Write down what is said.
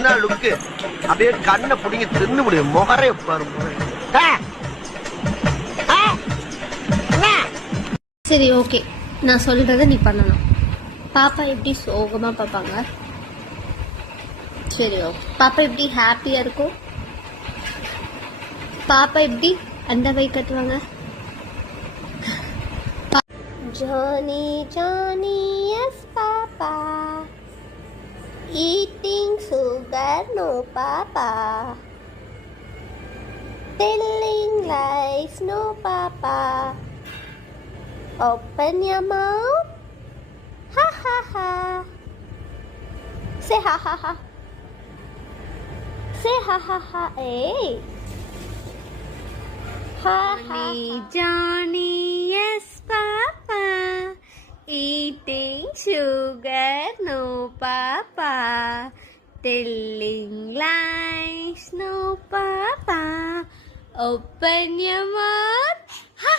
என்ன லுக்கு அப்படியே கண்ணை பிடிங்க தின்னு முடியும் முகரே பாரு சரி ஓகே, நான் சொல்றத நீ பண்ணணும். பாப்பா எப்படி சோகமா பார்ப்பாங்க? சரி ஓகே. பாப்பா எப்படி ஹாப்பியா இருக்கும்? பாப்பா எப்படி அந்த வை கட்டுவாங்க? Johnny, Johnny, yes, Papa. Eating sugar, no, Papa. Telling lies, no, Papa. Open your mouth. Ha, ha, ha. Say ha, ha, ha. Say ha, ha, ha. Hey. Ha, ha, ha. Johnny, yes, Papa. Eating sugar, no, Papa. Telling lies, no, Papa. Open your mouth. Ha,